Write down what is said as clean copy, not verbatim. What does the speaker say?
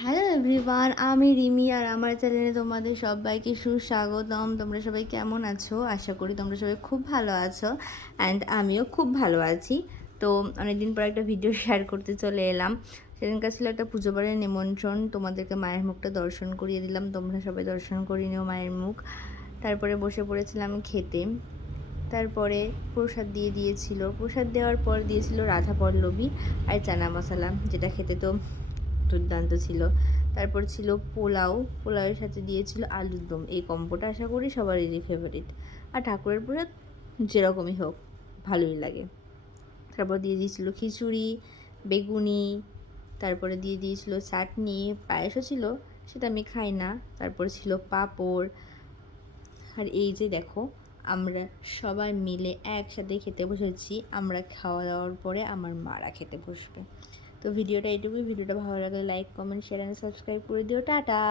Hello everyone, আমি রিমি আর আমার চ্যানেলে তোমাদের সবাইকে সুস্বাগতম। তোমরা সবাই কেমন আছো? আশা করি তোমরা সবাই খুব ভালো আছো অ্যান্ড আমিও খুব ভালো আছি। তো অনেকদিন পর একটা ভিডিও শেয়ার করতে চলে এলাম। সেদিনকার ছিল একটা পুজো বাড়ির নিমন্ত্রণ, তোমাদেরকে মায়ের মুখটা দর্শন করিয়ে দিলাম। তোমরা সবাই দর্শন করিয়ে নিও মায়ের মুখ। তারপরে বসে পড়েছিলাম খেতে। তারপরে প্রসাদ দিয়েছিল। প্রসাদ দেওয়ার পর দিয়েছিল রাধা পল্লবী আর চানা মশলা, যেটা খেতে তো দুর্দান্ত ছিল। তারপর ছিল পোলাও, পোলাওয়ের সাথে দিয়েছিল আলুর দম। এই কম্বোটা আশা করি সবারই ফেভারিট। আর ঠাকুরের প্রসাদ যেরকমই হোক ভালোই লাগে। তারপর দিয়ে দিয়েছিল খিচুড়ি, বেগুনি, তারপরে দিয়ে দিয়েছিল চাটনি, পায়েসও ছিল, সেটা আমি খাই না। তারপর ছিল পাঁপড়। আর এই যে দেখো, আমরা সবাই মিলে একসাথে খেতে বসেছি। আমরা খাওয়া দাওয়ার পরে আমার মারা খেতে বসবে। তো ভিডিওটা এইটুকুই। ভিডিওটা ভালো লাগলে like, comment, share and subscribe করে দিও। টাটা।